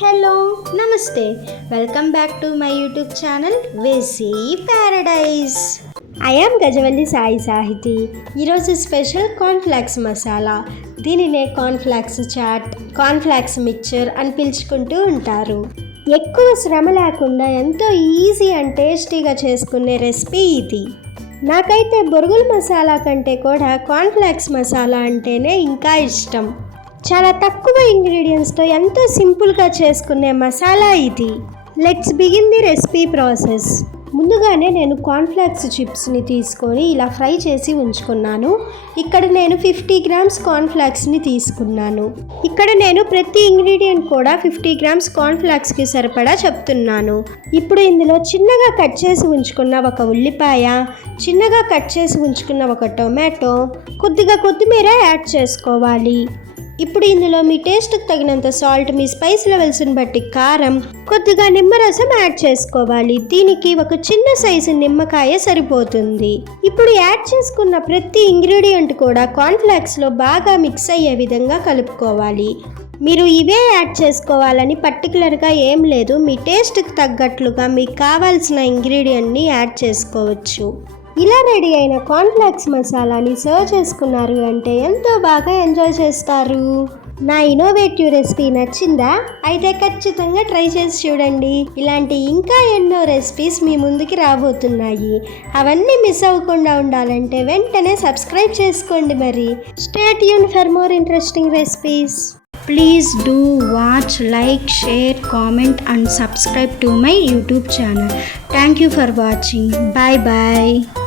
Hello నమస్తే welcome back to my YouTube channel వేసి paradise. I am Gajavalli Sai Sahithi. ఈరోజు special cornflakes masala. దీనినే కార్న్ఫ్లాక్స్ చాట్, కార్న్ఫ్లాక్స్ మిక్చర్ అని పిలుచుకుంటూ ఉంటారు. ఎక్కువ శ్రమ లేకుండా ఎంతో ఈజీ అండ్ టేస్టీగా చేసుకునే రెసిపీ ఇది. నాకైతే బొరుగుల మసాలా కంటే కూడా కార్న్ఫ్లాక్స్ మసాలా అంటేనే ఇంకా ఇష్టం. చాలా తక్కువ ఇంగ్రీడియంట్స్తో ఎంతో సింపుల్గా చేసుకునే మసాలా ఇది. Let's begin the recipe process. ముందుగానే నేను కార్న్ఫ్లాక్స్ చిప్స్ని తీసుకొని ఇలా ఫ్రై చేసి ఉంచుకున్నాను. ఇక్కడ నేను 50 గ్రామ్స్ కార్న్ఫ్లాక్స్ని తీసుకున్నాను. ఇక్కడ నేను ప్రతి ఇంగ్రీడియంట్ కూడా 50 గ్రామ్స్ కార్న్ఫ్లాక్స్కి సరిపడా చెప్తున్నాను. ఇప్పుడు ఇందులో చిన్నగా కట్ చేసి ఉంచుకున్న ఒక ఉల్లిపాయ, చిన్నగా కట్ చేసి ఉంచుకున్న ఒక టొమాటో, కొద్దిగా కొత్తిమీర యాడ్ చేసుకోవాలి. ఇప్పుడు ఇందులో మీ టేస్ట్కి తగినంత సాల్ట్, మీ స్పైస్ లెవెల్స్ని బట్టి కారం, కొద్దిగా నిమ్మరసం యాడ్ చేసుకోవాలి. దీనికి ఒక చిన్న సైజు నిమ్మకాయ సరిపోతుంది. ఇప్పుడు యాడ్ చేసుకున్న ప్రతి ఇంగ్రీడియంట్ కూడా కార్న్ఫ్లాక్స్లో బాగా మిక్స్ అయ్యే విధంగా కలుపుకోవాలి. మీరు ఇవే యాడ్ చేసుకోవాలని పర్టికులర్గా ఏం లేదు. మీ టేస్ట్కి తగ్గట్లుగా మీకు కావాల్సిన ఇంగ్రీడియంట్ని యాడ్ చేసుకోవచ్చు. ఇలా రెడీ అయిన కార్న్ఫ్లాక్స్ మసాలాని సర్వ్ చేసుకున్నారు అంటే ఎంతో బాగా ఎంజాయ్ చేస్తారు. నా ఇన్నోవేటివ్ రెసిపీ నచ్చిందా? అయితే ఖచ్చితంగా ట్రై చేసి చూడండి. ఇలాంటి ఇంకా ఎన్నో రెసిపీస్ మీ ముందుకి రాబోతున్నాయి. అవన్నీ మిస్ అవ్వకుండా ఉండాలంటే వెంటనే సబ్స్క్రైబ్ చేసుకోండి. మరి stay tuned for more interesting recipes. Please do watch, like, share, comment and subscribe to my YouTube channel. Thank you for watching. Bye bye.